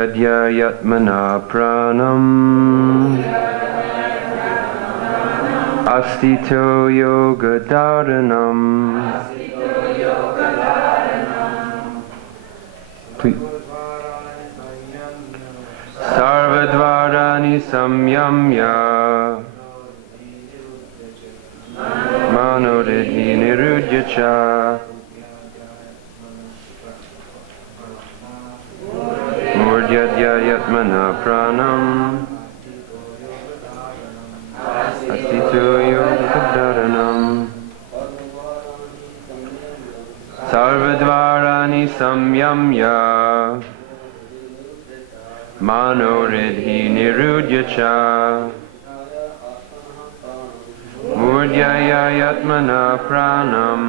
Yatmana pranam astito yoga dharanam. Sarvadvarani samyamya manoridhi nirudyacha Yatmana pranam astito yoga dharanam sarvadvarani samyamya manoridhi nirudyacha murdyaya yatmana pranam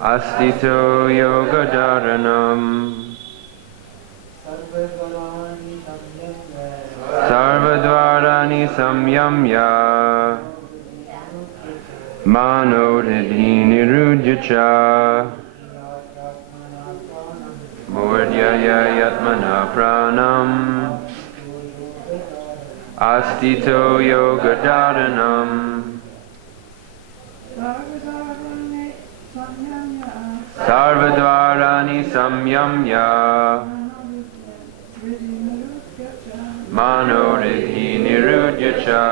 astito yoga dharanam Sarvadvarani samyamya manoridhi nirudyacha murdyaya yatmana pranam astito yoga dharanam Sarvadvarani samyamya manoridhi nirudyacha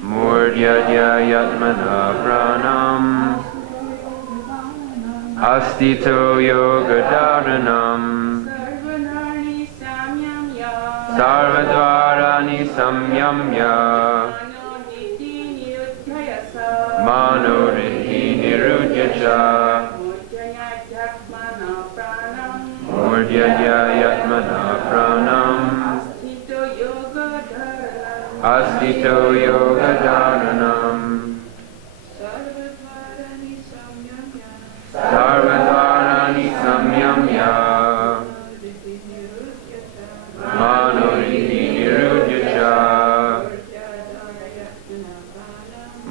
murdyaya yatmana pranam astito yoga dharanam sarvadvarani samyamya manoridhi nirudyacha Murdyaya yatmana pranam astito yoga dharanam sarvadvarani samyamya manoridhi nirudyacha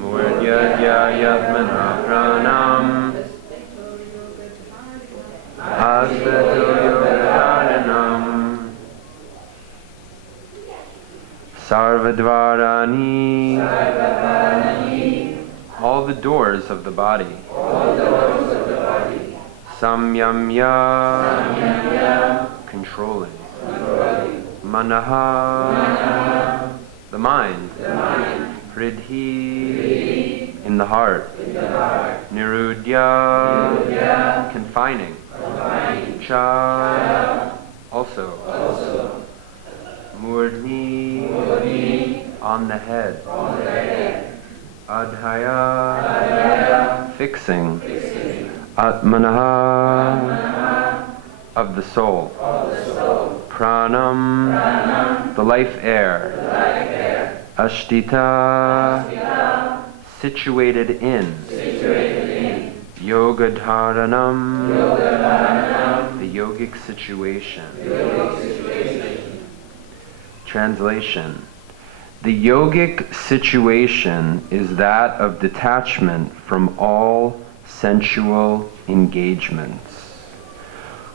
murdyaya yatmana pranam astito yoga dharanam sarvadvarani all the doors of the body samyamya controlling manaha the mind hridhi in the heart nirudya confining cha also murdhi on the head adhaya fixing atmanaha of the soul pranam the life air ashtita situated in yoga dharanam the yogic situation. Translation. The yogic situation is that of detachment from all sensual engagements.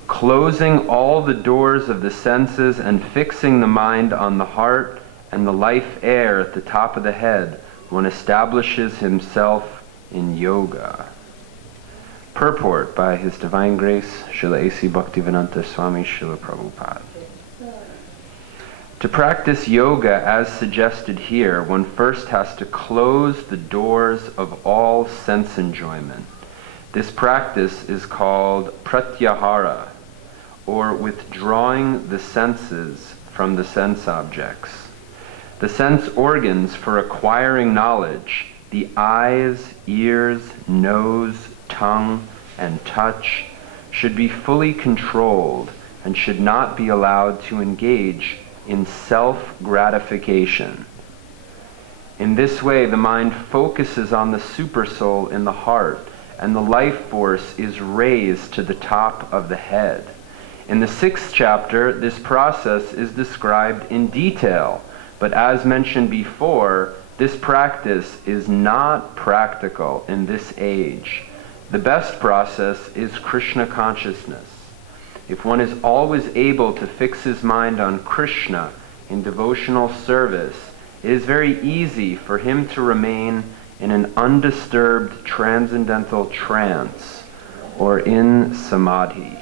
Closing all the doors of the senses and fixing the mind on the heart and the life air at the top of the head, one establishes himself in yoga. Purport by His Divine Grace, Srila A.C. Bhaktivedanta Swami Srila Prabhupada. To practice yoga as suggested here, one first has to close the doors of all sense enjoyment. This practice is called pratyahara, or withdrawing the senses from the sense objects. The sense organs for acquiring knowledge, the eyes, ears, nose, tongue, and touch, should be fully controlled and should not be allowed to engage in self-gratification. In this way, the mind focuses on the supersoul in the heart, and the life force is raised to the top of the head. In the 6th chapter, this process is described in detail, but as mentioned before, this practice is not practical in this age. The best process is Krishna consciousness. If one is always able to fix his mind on Krishna in devotional service, it is very easy for him to remain in an undisturbed transcendental trance or in samadhi.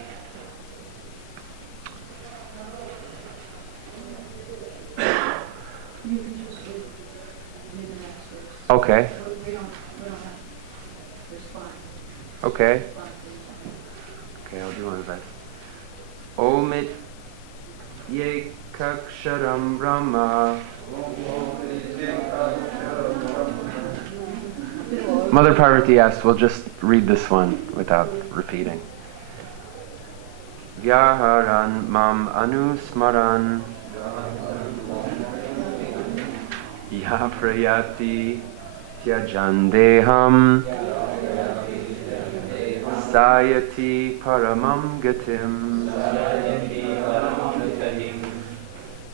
Okay. Okay. Okay, I'll do one of that. Omit ye kaksharam brahma. Mother Parvati asked, we'll just read this one without repeating. Vyaharan mam anusmaran yaprayati tyajandeham sayati paramam gatim.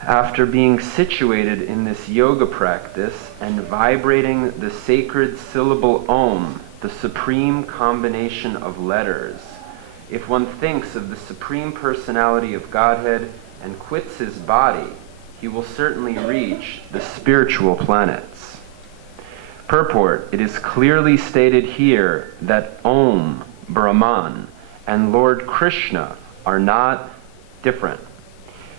After being situated in this yoga practice and vibrating the sacred syllable Om, the supreme combination of letters, if one thinks of the Supreme Personality of Godhead and quits his body, he will certainly reach the spiritual planets. Purport: it is clearly stated here that Om, Brahman, and Lord Krishna are not different.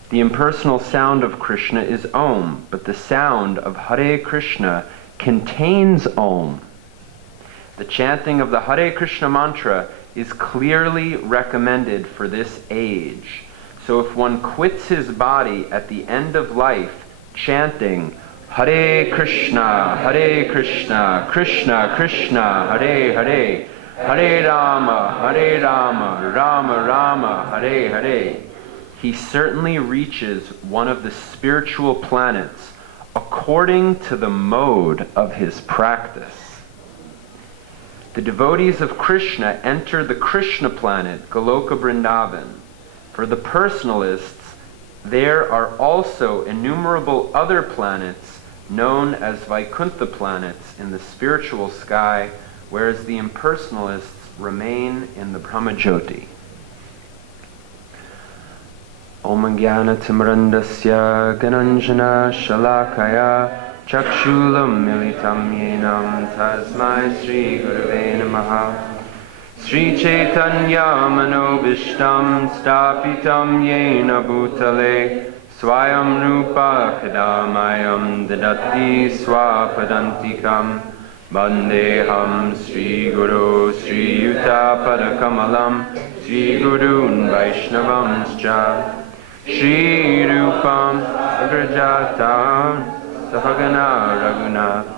The impersonal sound of Krishna is Om, but the sound of Hare Krishna contains Om. The chanting of the Hare Krishna mantra is clearly recommended for this age. So if one quits his body at the end of life chanting Hare Krishna, Krishna Krishna, Hare Hare, Hare Rama, Rama Rama, Hare Hare, he certainly reaches one of the spiritual planets according to the mode of his practice. The devotees of Krishna enter the Krishna planet, Goloka Vrindavan. For the personalists, there are also innumerable other planets known as Vaikuntha planets in the spiritual sky, whereas the impersonalists remain in the Brahmajyoti. Om Jnana Timrandasya Gananjana Shalakaya Chakshulam Militam Yenam Tasmai Sri Gurave Namaha Sri Chaitanya Manobishtam Stapitam Yena Bhutale Swayam Rupa Kadamayam Dadati Swapadantikam Bandeham Sri Guru Sri Yuta Padakamalam Sri Gurun Vaishnavamscha Shri Rupam Sagrajatam Sahagana Raghunath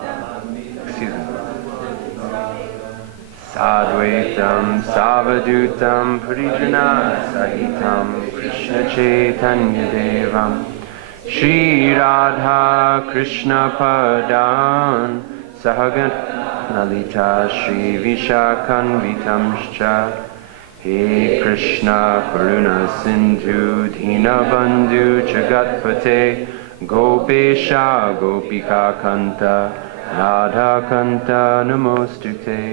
Sadvaitam Savadutam Parijana Sahitam Krishna Chaitanya Devam Shri Radha Krishna Padan Sahagana Lalita Shri Vishakanvitamscha He Krishna Karuna Sindhu Dina Bandhu Jagatpate Gopesha Gopika Kanta Radha Kanta Namostute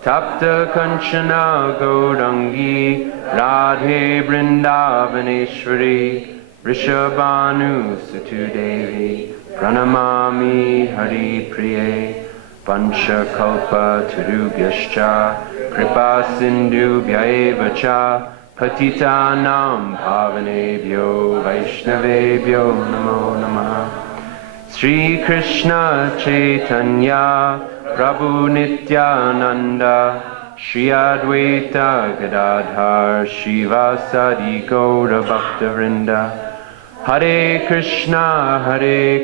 Tapta Kanchana Gaurangi Radhe Vrindavaneshwari Rishabhanu Sutudevi Pranamami Hari Priye Pancha Kalpa Turubhyascha Kripa Sindhu Bhyaeva Patitanam Pavanebhyo Vaishnavebhyo Namo Namaha Sri Krishna Chaitanya Prabhu Nityananda Shri Advaita Gadadhar Shivasadi Gaura Bhaktavrinda Hare Krishna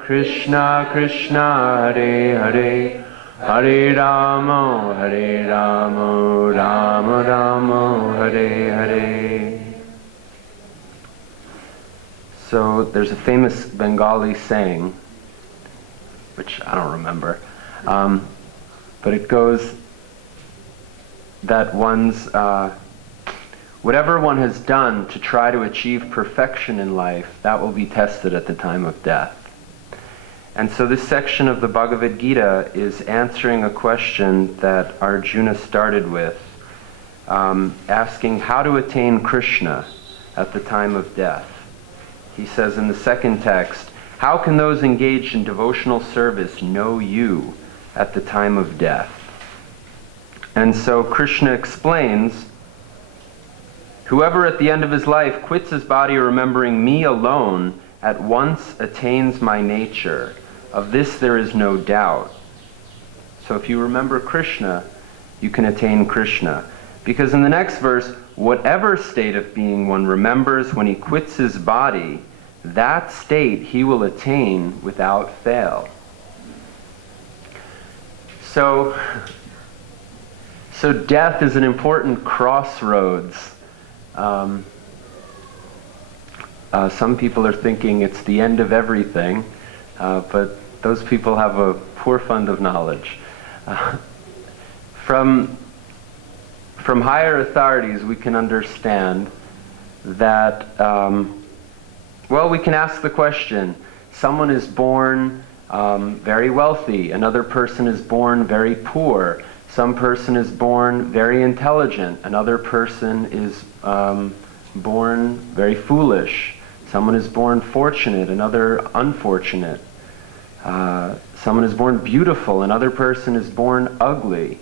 Krishna Krishna Hare Hare Hare Rama Rama Rama Hare Hare. So there's a famous Bengali saying, which I don't remember, but it goes that whatever one has done to try to achieve perfection in life, that will be tested at the time of death. And so this section of the Bhagavad Gita is answering a question that Arjuna started with, asking how to attain Krishna at the time of death. He says in the second text, how can those engaged in devotional service know you at the time of death? And so Krishna explains, whoever at the end of his life quits his body remembering me alone at once attains my nature. Of this there is no doubt. So if you remember Krishna, you can attain Krishna. Because in the next verse, whatever state of being one remembers when he quits his body, that state he will attain without fail. So death is an important crossroads. Some people are thinking it's the end of everything, but those people have a poor fund of knowledge. From higher authorities, we can understand that, we can ask the question, someone is born very wealthy, another person is born very poor, some person is born very intelligent, another person is born very foolish, someone is born fortunate, another unfortunate. Someone is born beautiful, another person is born ugly.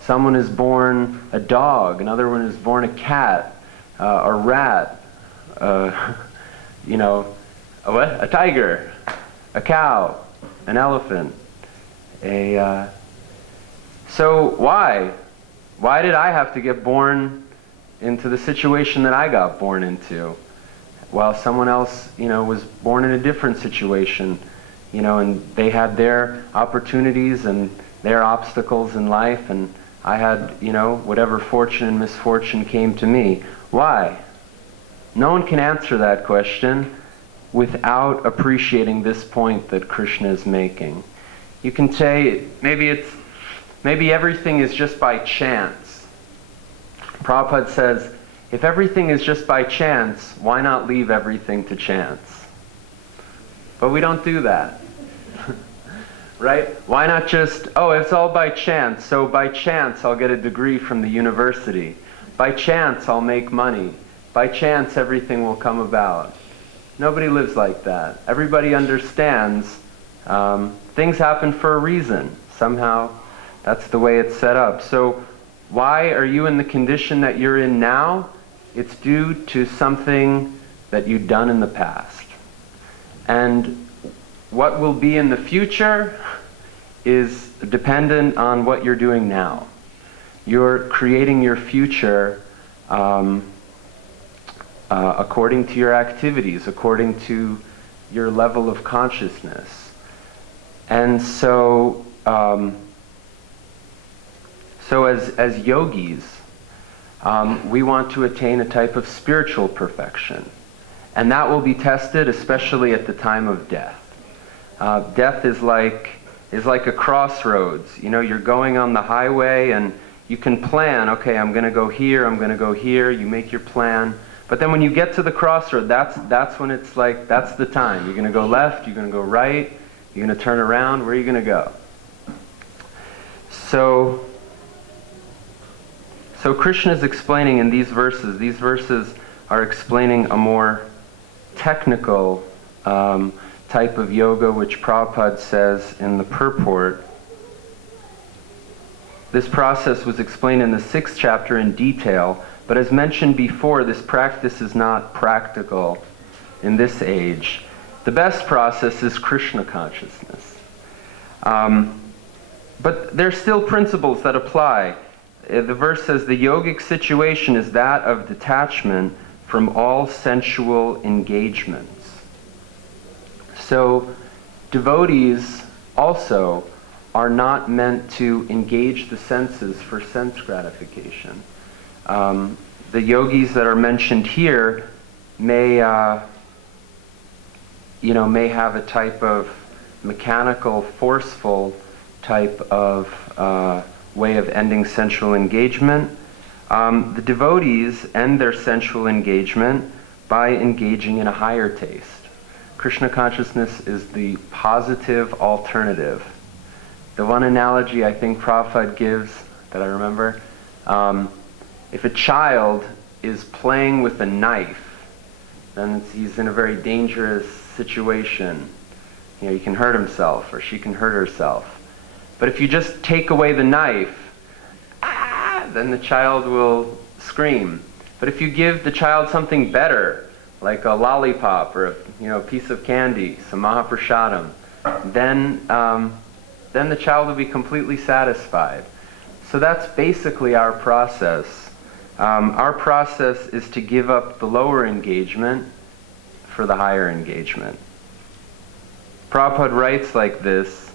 Someone is born a dog, another one is born a cat, a rat, a tiger, a cow, an elephant. So why? Why did I have to get born into the situation that I got born into, while someone else, was born in a different situation? And they had their opportunities and their obstacles in life, and I had, whatever fortune and misfortune came to me. Why? No one can answer that question without appreciating this point that Krishna is making. You can say, maybe everything is just by chance. Prabhupada says, if everything is just by chance, why not leave everything to chance? But we don't do that. Right? Why not just, it's all by chance, so by chance I'll get a degree from the university. By chance I'll make money. By chance everything will come about. Nobody lives like that. Everybody understands things happen for a reason. Somehow that's the way it's set up. So why are you in the condition that you're in now? It's due to something that you've done in the past. And what will be in the future is dependent on what you're doing now. You're creating your future according to your activities, according to your level of consciousness. And so as yogis, we want to attain a type of spiritual perfection. And that will be tested especially at the time of death. Death is like a crossroads. You're going on the highway and you can plan, okay, I'm going to go here, I'm going to go here, you make your plan. But then when you get to the crossroad, that's when it's like, that's the time. You're going to go left, you're going to go right, you're going to turn around, where are you going to go? So Krishna is explaining in these verses are explaining a more technical type of yoga, which Prabhupada says in the purport. This process was explained in the 6th chapter in detail, but as mentioned before, this practice is not practical in this age. The best process is Krishna consciousness. But there are still principles that apply. The verse says, the yogic situation is that of detachment from all sensual engagements. So devotees also are not meant to engage the senses for sense gratification. The yogis that are mentioned here may have a type of mechanical, forceful type of way of ending sensual engagement. The devotees end their sensual engagement by engaging in a higher taste. Krishna consciousness is the positive alternative. The one analogy I think Prabhupada gives that I remember, if a child is playing with a knife, then he's in a very dangerous situation. You know, he can hurt himself or she can hurt herself. But if you just take away the knife, then the child will scream. But if you give the child something better, like a lollipop or a piece of candy, some mahaprasadam, then the child will be completely satisfied. So that's basically our process. Our process is to give up the lower engagement for the higher engagement. Prabhupada writes like this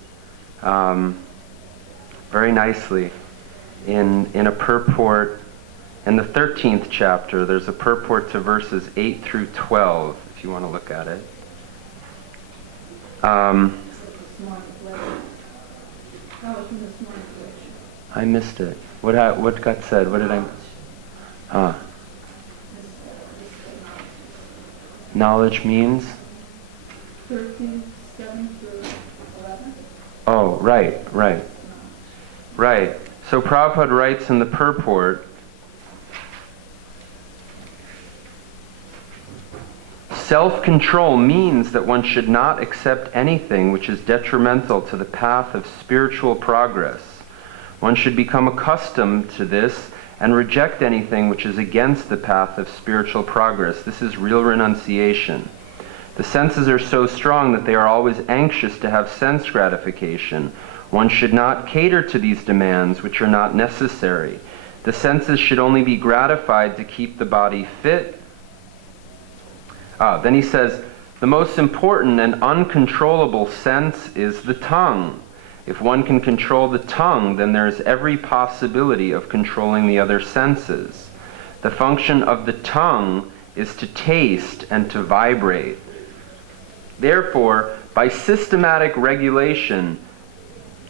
very nicely in a purport. In the 13th chapter, there's a purport to verses 8 through 12, if you want to look at it. I missed it. What got said? What did I... Knowledge means? 13, 7 through 11. Oh, right. So Prabhupada writes in the purport, self-control means that one should not accept anything which is detrimental to the path of spiritual progress. One should become accustomed to this and reject anything which is against the path of spiritual progress. This is real renunciation. The senses are so strong that they are always anxious to have sense gratification. One should not cater to these demands which are not necessary. The senses should only be gratified to keep the body fit. Then he says, the most important and uncontrollable sense is the tongue. If one can control the tongue, then there is every possibility of controlling the other senses. The function of the tongue is to taste and to vibrate. Therefore, by systematic regulation,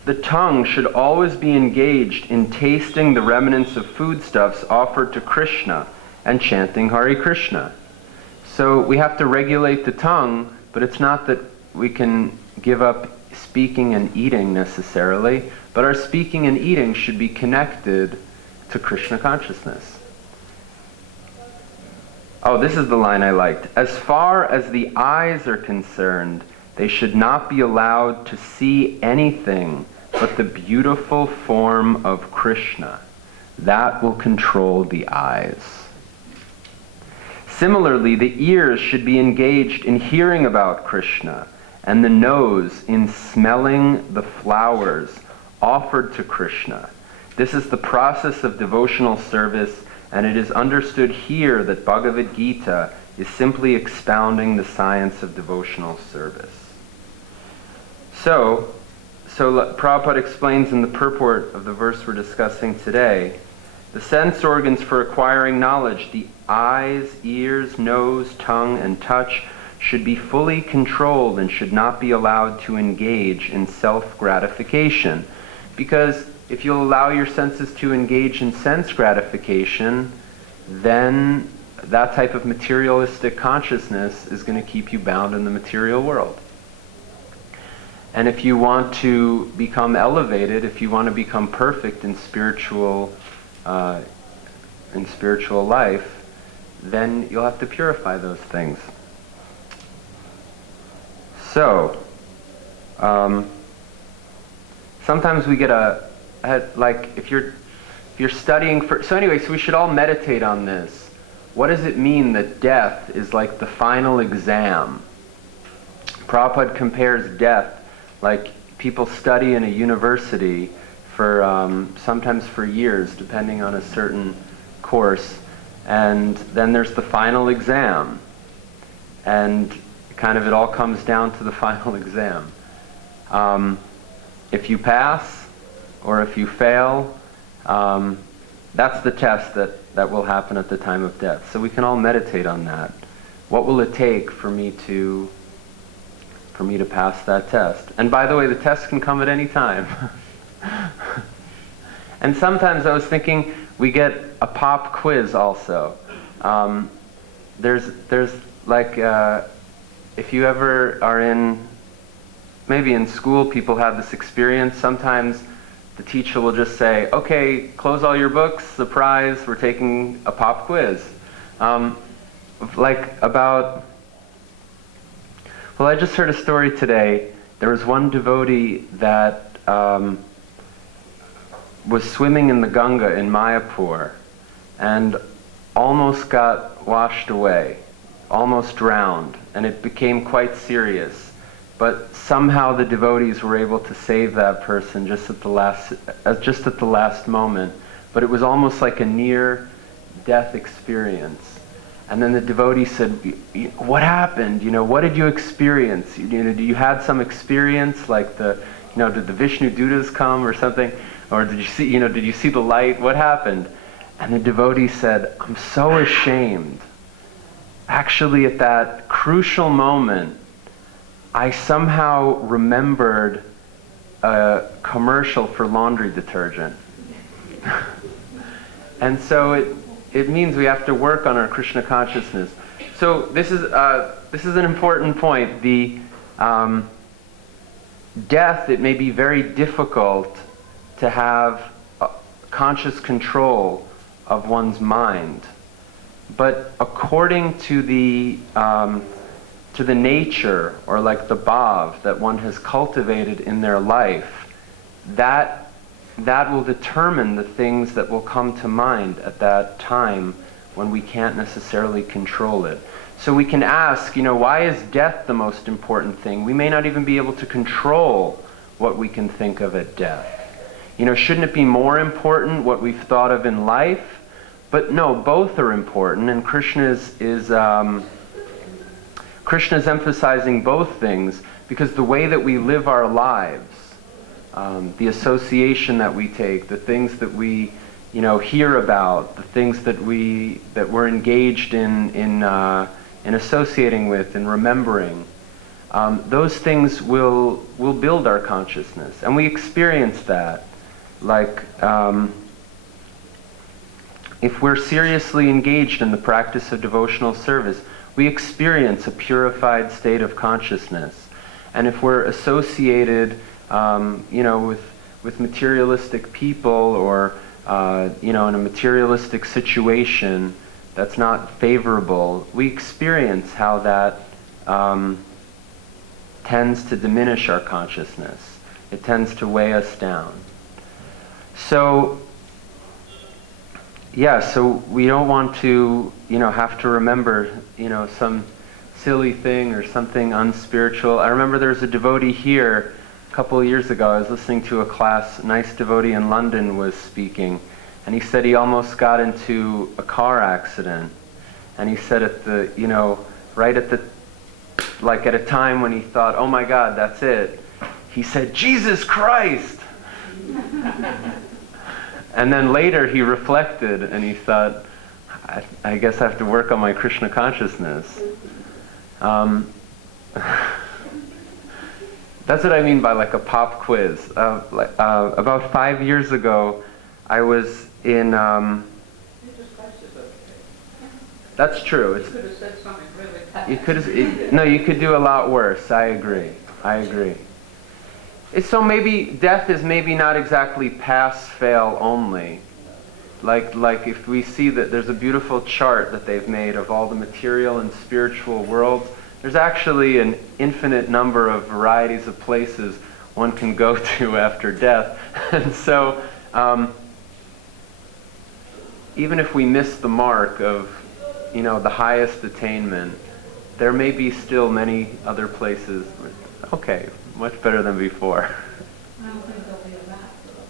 the tongue should always be engaged in tasting the remnants of foodstuffs offered to Krishna and chanting Hare Krishna. So we have to regulate the tongue, but it's not that we can give up speaking and eating necessarily, but our speaking and eating should be connected to Krishna consciousness. Oh, this is the line I liked. As far as the eyes are concerned, they should not be allowed to see anything but the beautiful form of Krishna. That will control the eyes. Similarly, the ears should be engaged in hearing about Krishna, and the nose in smelling the flowers offered to Krishna. This is the process of devotional service, and it is understood here that Bhagavad Gita is simply expounding the science of devotional service. So Prabhupada explains in the purport of the verse we're discussing today, the sense organs for acquiring knowledge, the eyes, ears, nose, tongue, and touch, should be fully controlled and should not be allowed to engage in self-gratification. Because if you'll allow your senses to engage in sense gratification, then that type of materialistic consciousness is going to keep you bound in the material world. And if you want to become elevated, if you want to become perfect in spiritual life, then you'll have to purify those things. So, sometimes we get if you're studying for, so we should all meditate on this. What does it mean that death is like the final exam? Prabhupada compares death, like people study in a university for sometimes for years, depending on a certain course, and then there's the final exam, and kind of it all comes down to the final exam. If you pass or if you fail, that's the test that will happen at the time of death. So we can all meditate on that. What will it take for me to pass that test? And by the way, the test can come at any time. And sometimes I was thinking we get a pop quiz also. There's like if you ever are maybe in school, people have this experience. Sometimes the teacher will just say, okay, close all your books, surprise, we're taking a pop quiz. I just heard a story today. There was one devotee that was swimming in the Ganga in Mayapur and almost got washed away, almost drowned, and it became quite serious. But somehow the devotees were able to save that person just at the last moment. But it was almost like a near-death experience. And then the devotee said, "What happened? What did you experience? You had some experience, like did the Vishnu Dutas come or something, or did you see the light? What happened?" And the devotee said, "I'm so ashamed. Actually, at that crucial moment, I somehow remembered a commercial for laundry detergent." And so it means we have to work on our Krishna consciousness. So this is an important point. The death, it may be very difficult to have conscious control of one's mind, but according to the nature, or like the bhav that one has cultivated in their life, that will determine the things that will come to mind at that time when we can't necessarily control it. So we can ask, why is death the most important thing? We may not even be able to control what we can think of at death. Shouldn't it be more important what we've thought of in life? But no, both are important, and Krishna's emphasizing both things, because the way that we live our lives, the association that we take, the things that we hear about, the things that we're engaged in associating with and remembering, those things will build our consciousness, and we experience that. Like if we're seriously engaged in the practice of devotional service, we experience a purified state of consciousness. And if we're associated, with materialistic people, or in a materialistic situation that's not favorable, we experience how that tends to diminish our consciousness. It tends to weigh us down. So we don't want to, have to remember, some silly thing or something unspiritual. I remember there was a devotee here a couple of years ago. I was listening to a class. A nice devotee in London was speaking, and he said he almost got into a car accident. And he said at a time when he thought, "Oh my God, that's it," he said, "Jesus Christ!" And then later he reflected and he thought, I guess I have to work on my Krishna consciousness. That's what I mean by like a pop quiz. About 5 years ago, I was in... That's true. You could have said something really bad. You could do a lot worse. I agree. So maybe death is maybe not exactly pass-fail only. Like if we see that there's a beautiful chart that they've made of all the material and spiritual worlds, there's actually an infinite number of varieties of places one can go to after death. And so even if we miss the mark of the highest attainment, there may be still many other places. Okay, much better than before. I don't think there'll be a map, though.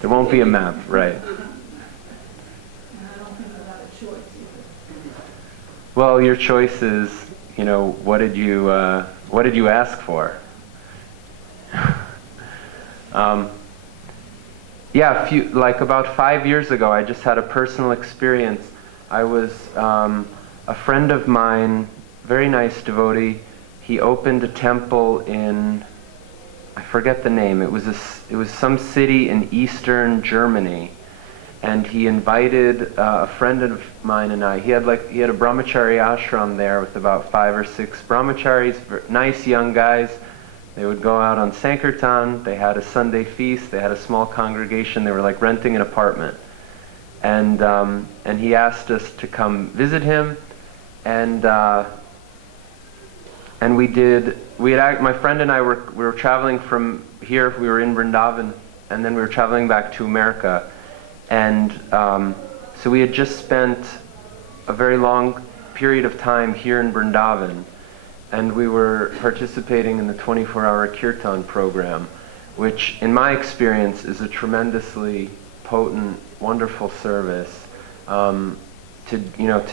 There won't be a map, right? And I don't think we'll have a choice either. Well, your choice is, what did you ask for? About 5 years ago, I just had a personal experience. I was a friend of mine, very nice devotee. He opened a temple in, I forget the name. It was some city in eastern Germany, and he invited a friend of mine and I. He had a brahmachari ashram there with about 5 or 6 brahmacharis, nice young guys. They would go out on Sankirtan. They had a Sunday feast. They had a small congregation. They were like renting an apartment, and he asked us to come visit him, and we did. My friend and I we were traveling from here. We were in Vrindavan, and then we were traveling back to America. And so we had just spent a very long period of time here in Vrindavan, and we were participating in the 24-hour kirtan program, which in my experience is a tremendously potent, wonderful service. To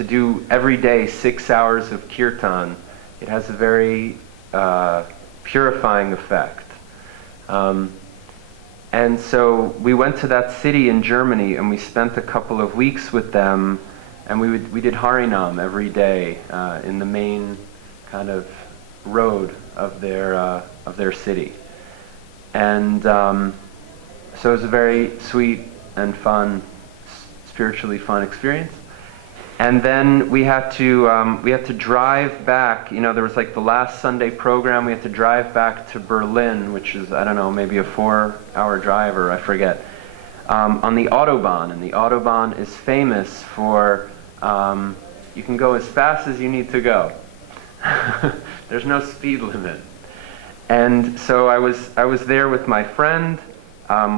do every day 6 hours of kirtan, it has a very purifying effect. And so we went to that city in Germany, and we spent a couple of weeks with them, and we did Harinam every day in the main kind of road of their city. And so it was a very sweet and fun, spiritually fun experience. And then we had to drive back. There was like the last Sunday program. We had to drive back to Berlin, which is, I don't know, maybe a 4-hour drive, or I forget, on the Autobahn. And the Autobahn is famous for you can go as fast as you need to go. There's no speed limit. And so I was there with my friend.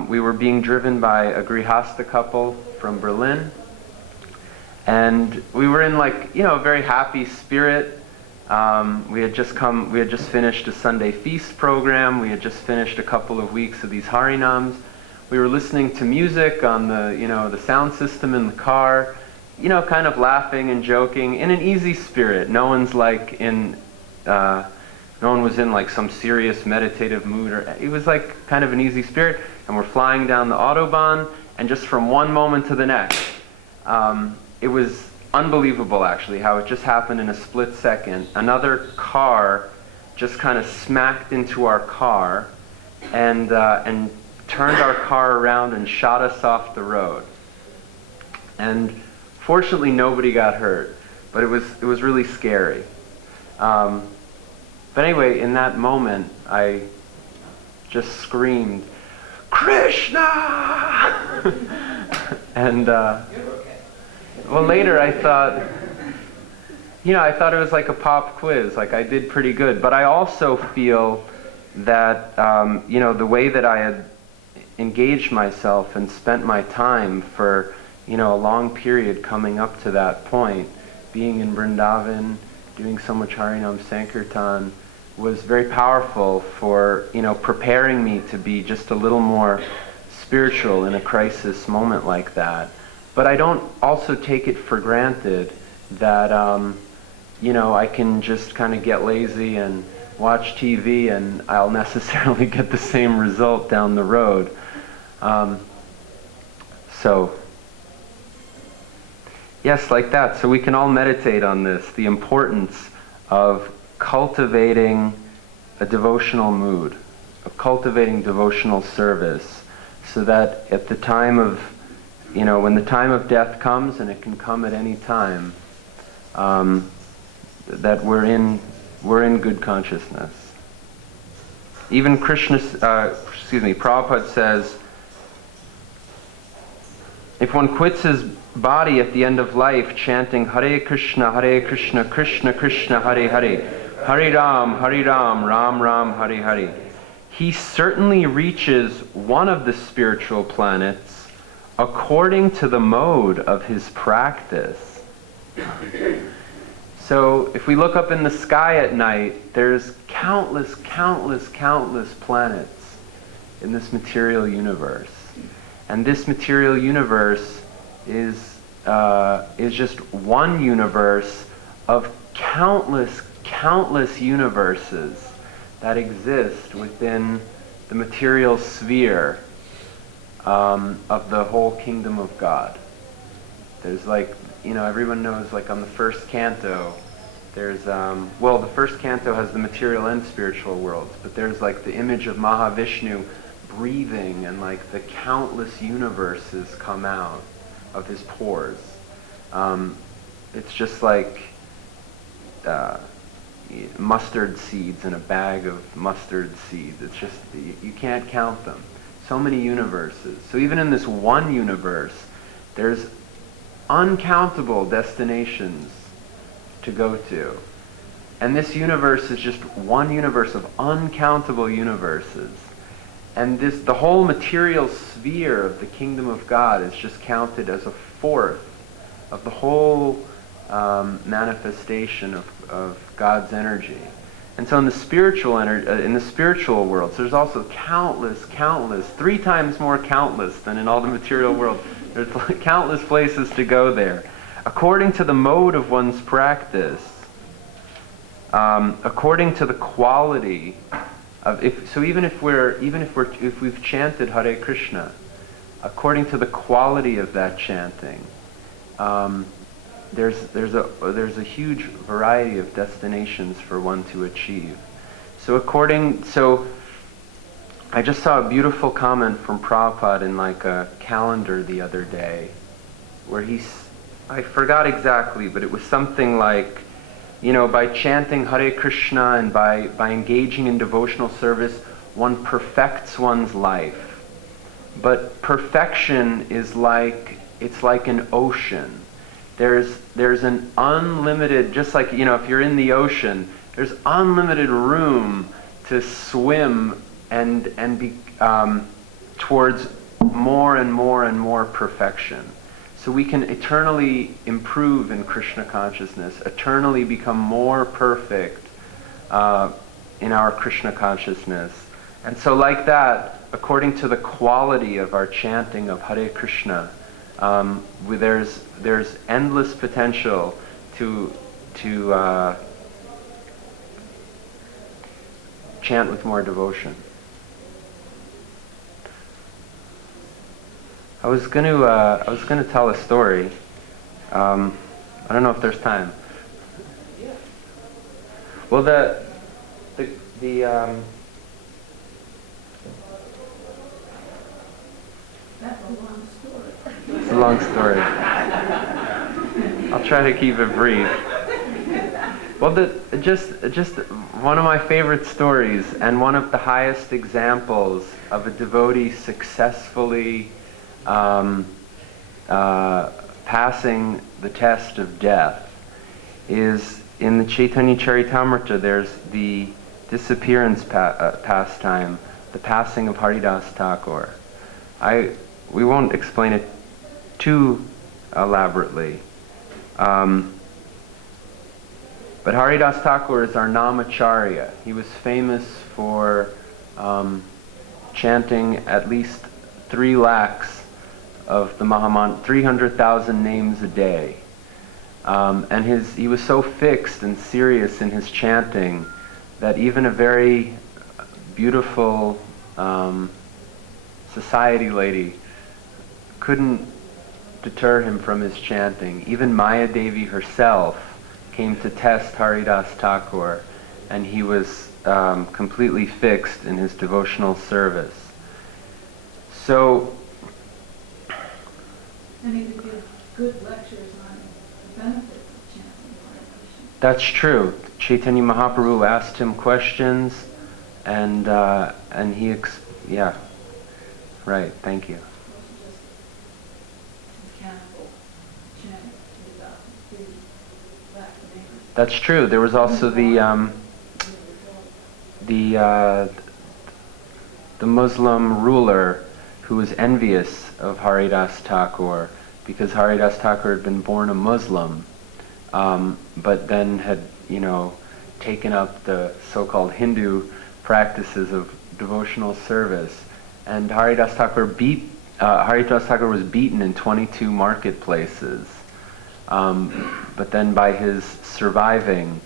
We were being driven by a Grihasta couple from Berlin. And we were in a very happy spirit. We had just finished a Sunday feast program. We had just finished a couple of weeks of these Harinams. We were listening to music on the sound system in the car, kind of laughing and joking in an easy spirit. No one was in like some serious meditative mood, it was like kind of an easy spirit. And we're flying down the Autobahn, and just from one moment to the next, it was unbelievable, actually, how it just happened in a split second. Another car just kind of smacked into our car and turned our car around and shot us off the road. And fortunately, nobody got hurt, but it was really scary. But anyway, in that moment, I just screamed, "Krishna!" And well, later I thought it was like a pop quiz. Like I did pretty good. But I also feel that, the way that I had engaged myself and spent my time for, a long period coming up to that point, being in Vrindavan, doing so much Harinam Sankirtan, was very powerful for, preparing me to be just a little more spiritual in a crisis moment like that. But I don't also take it for granted that, I can just kind of get lazy and watch TV and I'll necessarily get the same result down the road. So, yes, like that. So we can all meditate on this, the importance of cultivating a devotional mood, of cultivating devotional service, so that at the time of when the time of death comes, and it can come at any time, that we're in good consciousness. Even Prabhupada says, if one quits his body at the end of life chanting Hare Krishna, Krishna Krishna, Hare Hare, Hare Ram, Ram Ram, Hare Hare, he certainly reaches one of the spiritual planets according to the mode of his practice. So if we look up in the sky at night, there's countless planets in this material universe. And this material universe is just one universe of countless universes that exist within the material sphere of the whole kingdom of God. There's everyone knows, on the first canto, there's, the first canto has the material and spiritual worlds, but there's the image of Mahavishnu breathing, and the countless universes come out. of his pores. It's just like mustard seeds in a bag of mustard seeds. It's just, you can't count them. So many universes. So even in this one universe, there's uncountable destinations to go to. And this universe is just one universe of uncountable universes. And the whole material sphere of the kingdom of God is just counted as a fourth of the whole manifestation of God's energy. And so in the spiritual worlds, there's also countless, 3 times more countless than in all the material world. There's countless places to go there, according to the mode of one's practice, according to the quality of. Even if we've chanted Hare Krishna, according to the quality of that chanting, there's a huge variety of destinations for one to achieve. So I just saw a beautiful comment from Prabhupada in like a calendar the other day, where I forgot exactly, but it was something like, by chanting Hare Krishna and by engaging in devotional service, one perfects one's life. But perfection is it's like an ocean. There's an unlimited, just like, if you're in the ocean, there's unlimited room to swim and be towards more and more and more perfection. So we can eternally improve in Krishna consciousness, eternally become more perfect in our Krishna consciousness. And so like that, according to the quality of our chanting of Hare Krishna, there's endless potential to chant with more devotion. I was gonna tell a story. I don't know if there's time. Well, the That's a long story. it's a long story. I'll try to keep it brief. Well, just one of my favorite stories, and one of the highest examples of a devotee successfully passing the test of death, is in the Chaitanya Charitamrita. There's the disappearance pastime, the passing of Haridas Thakur. We won't explain it too elaborately. But Haridas Thakur is our Namacharya. He was famous for chanting at least 3 lakhs of the Mahamantra, 300,000 names a day. And he was so fixed and serious in his chanting that even a very beautiful society lady couldn't deter him from his chanting. Even Maya Devi herself came to test Haridas Thakur, and he was completely fixed in his devotional service. So, And he would give good lectures on the benefits of chanting Hare Krishna. that's true. Chaitanya Mahaprabhu asked him questions, and he yeah, right. Thank you. It wasn't just mechanical chanting without the lack of names. That's true. There was also the Muslim ruler who was envious of Haridas Thakur because Haridas Thakur had been born a Muslim, but then had taken up the so-called Hindu practices of devotional service. And Haridas Thakur was beaten in 22 marketplaces. But then by his surviving,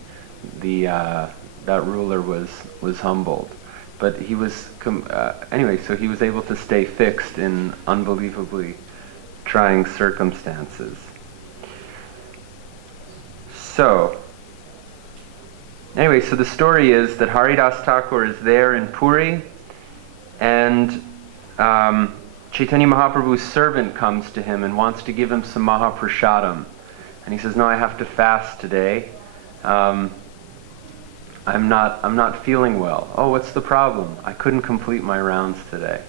that ruler was humbled. But he was anyway. So he was able to stay fixed in unbelievably trying circumstances. So anyway, so the story is that Haridas Thakur is there in Puri, and Chaitanya Mahaprabhu's servant comes to him and wants to give him some Mahaprasadam. And he says, no, I have to fast today. I'm not feeling well. Oh, what's the problem? I couldn't complete my rounds today.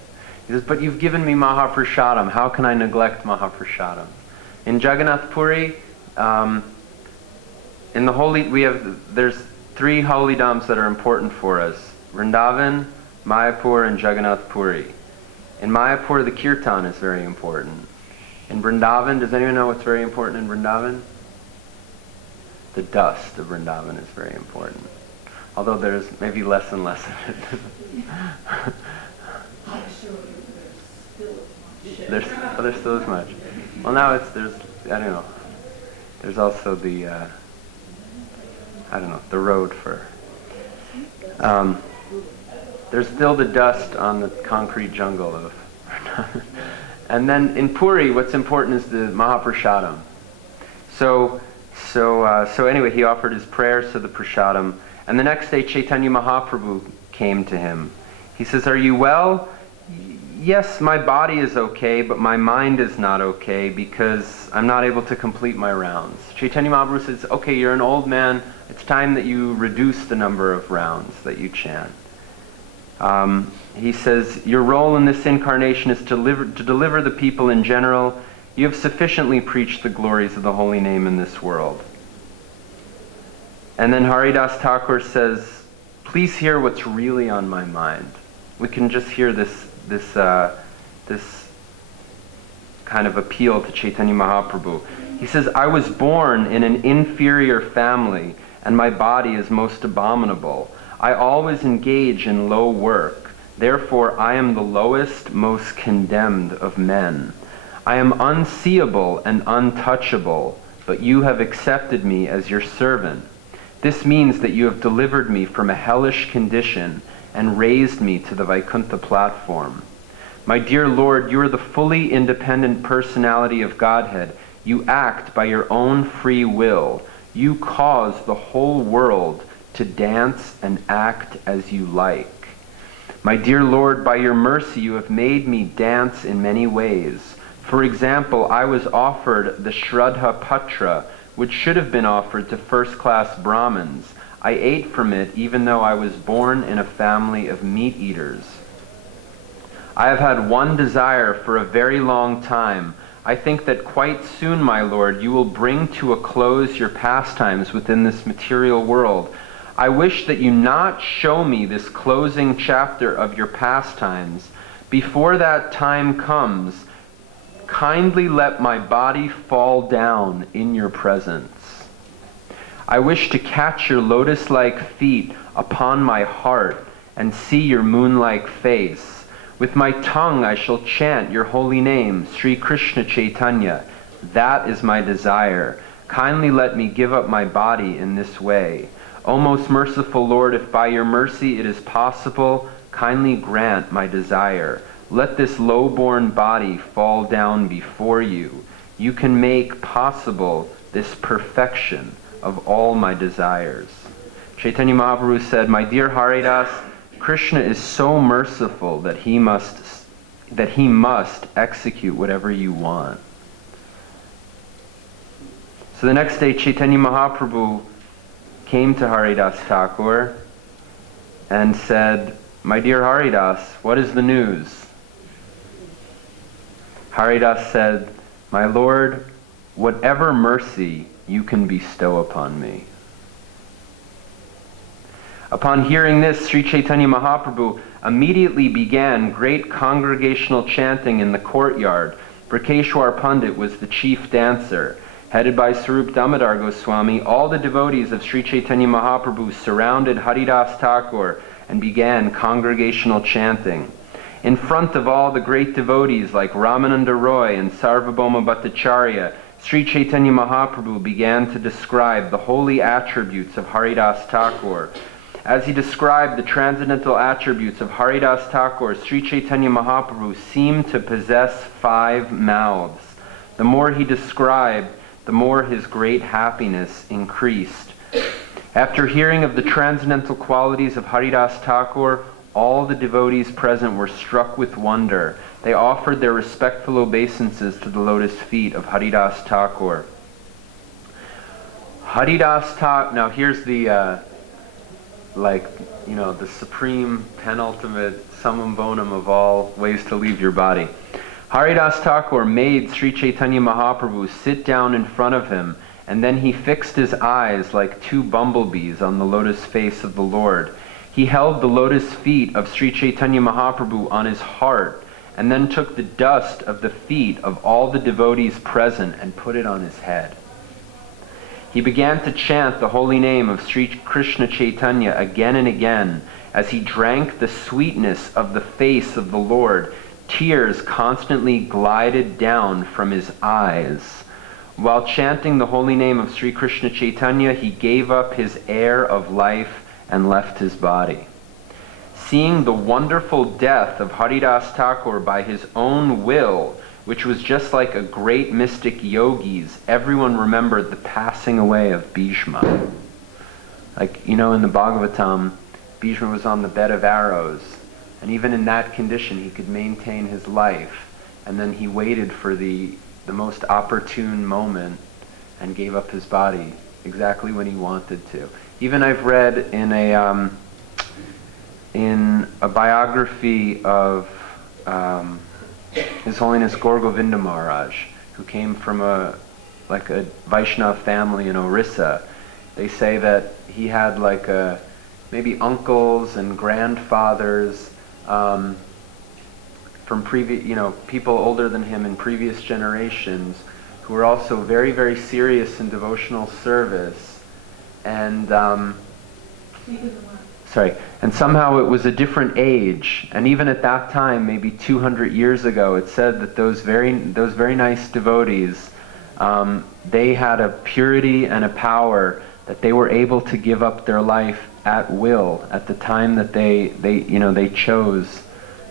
He says, but you've given me Mahaprasadam. How can I neglect Mahaprasadam? In Jagannath Puri, in the holy, there's 3 holy dhams that are important for us: Vrindavan, Mayapur, and Jagannath Puri. In Mayapur, the kirtan is very important. In Vrindavan, does anyone know what's very important in Vrindavan? The dust of Vrindavan is very important. Although there's maybe less and less of it. I'm sure there's still There's still as much. Well, now there's I don't know. There's also the the road for. There's still the dust on the concrete jungle of. And then in Puri, what's important is the Mahaprasadam. So anyway, he offered his prayers to the prasadam, and the next day Chaitanya Mahaprabhu came to him. He says, "Are you well?" "Yes, my body is okay, but my mind is not okay because I'm not able to complete my rounds." Chaitanya Mahaprabhu says, "Okay, you're an old man. It's time that you reduce the number of rounds that you chant." He says, "Your role in this incarnation is to deliver the people in general. You have sufficiently preached the glories of the holy name in this world." And then Haridas Thakur says, "Please hear what's really on my mind." We can just hear this kind of appeal to Chaitanya Mahaprabhu. He says, "I was born in an inferior family, and my body is most abominable. I always engage in low work. Therefore, I am the lowest, most condemned of men. I am unseeable and untouchable, but you have accepted me as your servant. This means that you have delivered me from a hellish condition and raised me to the Vaikuntha platform. My dear Lord, you are the fully independent personality of Godhead. You act by your own free will. You cause the whole world to dance and act as you like. My dear Lord, by your mercy you have made me dance in many ways. For example, I was offered the Shraddha Patra, which should have been offered to first-class Brahmins. I ate from it even though I was born in a family of meat-eaters. I have had one desire for a very long time. I think that quite soon, my Lord, you will bring to a close your pastimes within this material world. I wish that you not show me this closing chapter of your pastimes. Before that time comes, kindly let my body fall down in your presence. I wish to catch your lotus-like feet upon my heart and see your moon-like face. With my tongue I shall chant your holy name, Sri Krishna Chaitanya. That is my desire. Kindly let me give up my body in this way. O most merciful Lord, if by your mercy it is possible, kindly grant my desire. Let this low-born body fall down before you. You can make possible this perfection of all my desires." Chaitanya Mahaprabhu said, "My dear Haridas, Krishna is so merciful that he must execute whatever you want." So the next day Chaitanya Mahaprabhu came to Haridas Thakur and said, "My dear Haridas, what is the news?" Haridas said, "My Lord, whatever mercy you can bestow upon me." Upon hearing this, Sri Chaitanya Mahaprabhu immediately began great congregational chanting in the courtyard. Brikeshwar Pandit was the chief dancer. Headed by Sarup Damodar Goswami, all the devotees of Sri Chaitanya Mahaprabhu surrounded Haridas Thakur and began congregational chanting. In front of all the great devotees like Ramananda Roy and Sarvabhauma Bhattacharya, Sri Chaitanya Mahaprabhu began to describe the holy attributes of Haridas Thakur. As he described the transcendental attributes of Haridas Thakur, Sri Chaitanya Mahaprabhu seemed to possess 5 mouths. The more he described, the more his great happiness increased. After hearing of the transcendental qualities of Haridas Thakur, All the devotees present were struck with wonder. They offered their respectful obeisances to the lotus feet of Haridas Thakur. Haridas Thakur, now here's the, the supreme, penultimate, summum bonum of all ways to leave your body. Haridas Thakur made Sri Chaitanya Mahaprabhu sit down in front of him, and then he fixed his eyes like two bumblebees on the lotus face of the Lord. He held the lotus feet of Sri Chaitanya Mahaprabhu on his heart, and then took the dust of the feet of all the devotees present and put it on his head. He began to chant the holy name of Sri Krishna Chaitanya again and again. As he drank the sweetness of the face of the Lord, tears constantly glided down from his eyes. While chanting the holy name of Sri Krishna Chaitanya, he gave up his air of life and left his body. Seeing the wonderful death of Haridas Thakur by his own will, which was just like a great mystic yogi's, everyone remembered the passing away of Bhishma. In the Bhagavatam, Bhishma was on the bed of arrows, and even in that condition he could maintain his life, and then he waited for the most opportune moment and gave up his body exactly when he wanted to. Even I've read in a biography of His Holiness Gaur Govinda Maharaj, who came from a Vaishnava family in Orissa. They say that he had maybe uncles and grandfathers from previous, people older than him in previous generations, who were also very, very serious in devotional service. And somehow it was a different age, and even at that time, maybe 200 years ago, it said that those very nice devotees, they had a purity and a power that they were able to give up their life at will at the time that they chose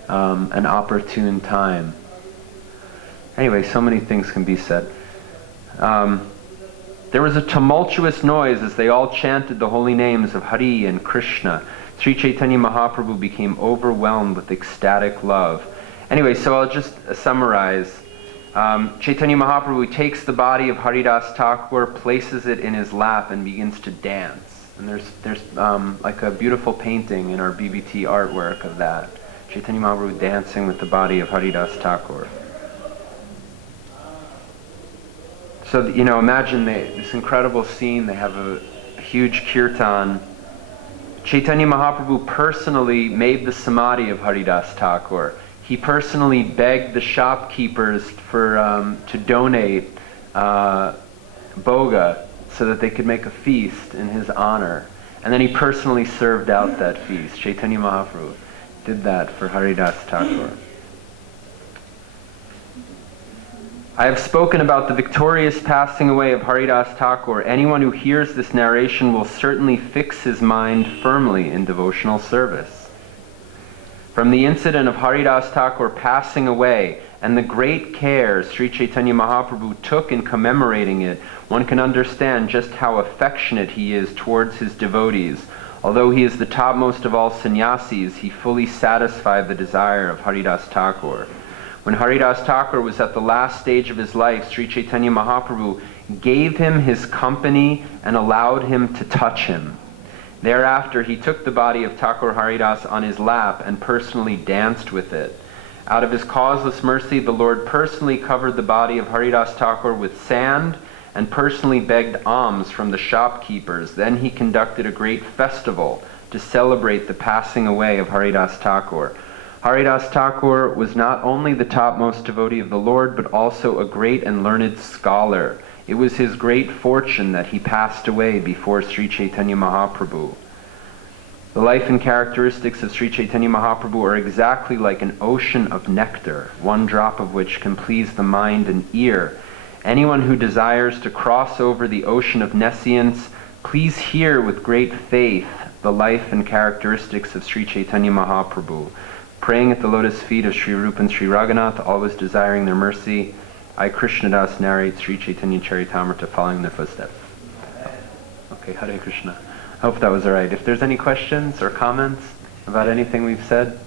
an opportune time. Anyway, so many things can be said. There was a tumultuous noise as they all chanted the holy names of Hari and Krishna. Sri Chaitanya Mahaprabhu became overwhelmed with ecstatic love. Anyway, so I'll just summarize. Chaitanya Mahaprabhu takes the body of Haridas Thakur, places it in his lap, and begins to dance. And there's a beautiful painting in our BBT artwork of that. Chaitanya Mahaprabhu dancing with the body of Haridas Thakur. So, imagine this incredible scene. They have a huge kirtan. Chaitanya Mahaprabhu personally made the samadhi of Haridas Thakur. He personally begged the shopkeepers to donate boga so that they could make a feast in his honor. And then he personally served out that feast. Chaitanya Mahaprabhu did that for Haridas Thakur. I have spoken about the victorious passing away of Haridas Thakur. Anyone who hears this narration will certainly fix his mind firmly in devotional service. From the incident of Haridas Thakur passing away and the great care Sri Chaitanya Mahaprabhu took in commemorating it, one can understand just how affectionate he is towards his devotees. Although he is the topmost of all sannyasis, he fully satisfied the desire of Haridas Thakur. When Haridas Thakur was at the last stage of his life, Sri Chaitanya Mahaprabhu gave him his company and allowed him to touch him. Thereafter, he took the body of Thakur Haridas on his lap and personally danced with it. Out of his causeless mercy, the Lord personally covered the body of Haridas Thakur with sand and personally begged alms from the shopkeepers. Then he conducted a great festival to celebrate the passing away of Haridas Thakur. Haridas Thakur was not only the topmost devotee of the Lord, but also a great and learned scholar. It was his great fortune that he passed away before Sri Chaitanya Mahaprabhu. The life and characteristics of Sri Chaitanya Mahaprabhu are exactly like an ocean of nectar, one drop of which can please the mind and ear. Anyone who desires to cross over the ocean of nescience, please hear with great faith the life and characteristics of Sri Chaitanya Mahaprabhu. Praying at the lotus feet of Sri Rupa and Sri Raghunath, always desiring their mercy, I, Krishnadas, narrate Sri Chaitanya Charitamrita following in their footsteps. Okay, Hare Krishna. I hope that was all right. If there's any questions or comments, about anything we've said?